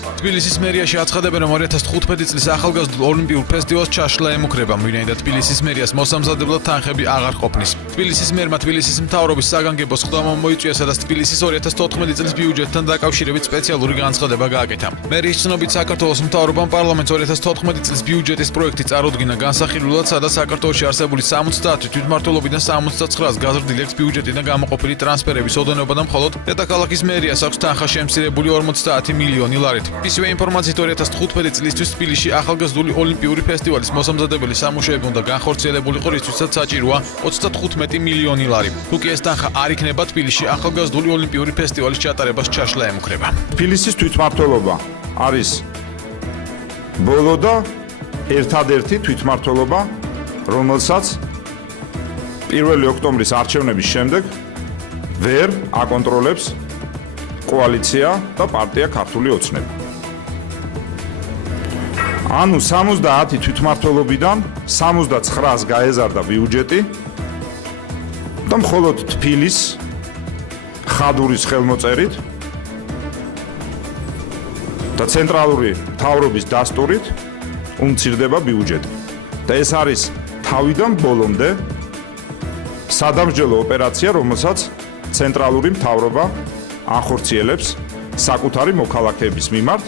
თბილისის მერიაში აცხადებენ, რომ 2015 წლის ახალგაზრდულ ოლიმპიურ ფესტივალს ჩაშლა ემუქრება, ვინაიდან თბილისის მერიას მოსამზადებლად თანხები აღარ ყოფნის. თბილისის მერმა თბილისის მთავრობის საგანგებო სხდომა მოიწვია, სადაც თბილისის 2014 წლის ბიუჯეტთან დაკავშირებით სპეციალური განცხადება გააკეთა. მერის ცნობით, საქართველოს მთავრობამ პარლამენტს 2014 წლის ბიუჯეტის პროექტი წარუდგინა განსახილველად, სადაც საქართველოში არსებული 70 თვითმმართველობიდან 79-ს გაზრდილ ერთ ბიუჯეტიდან გამოყოფილი ტრანსფერების ოდენობა და მხოლოდ დედაქალაქის მერიას აქვს თანხა შემცირებული 50 მილიონი ლარით. ისევე ინფორმაციით 2015 წლისთვის თბილისში ახალგაზრდული ოლიმპიური ფესტივალის მოსამზადებელი სამუშაოები უნდა განხორციელებულიყო, რისთვისაც საჭიროა 35 მილიონი ლარი. თუკი ეს თანხა არ იქნება, თბილისში ახალგაზრდული ოლიმპიური ფესტივალის ჩატარებას ჩაშლა ემუქრება. თბილისის თვითმმართველობა არის ბოლო და ერთადერთი თვითმმართველობა, რომელსაც 1 ოქტომბრის არჩევნების შემდეგ ვერ აკონტროლებს კოალიცია და პარტია ქართული ოცნება. ანუ 70 თვითმმართველობიდან 79-ს გაეზარდა ბიუჯეტი და მხოლოდ თბილის ხადურის ხელმოწერით და ცენტრალური მთავრობის დასტურით უმცირდება ბიუჯეტი. და ეს არის თავიდან ბოლომდე სადამსჯელო ოპერაცია, რომელსაც ცენტრალური მთავრობა ახორციელებს საკუთარი მოქალაქეების მიმართ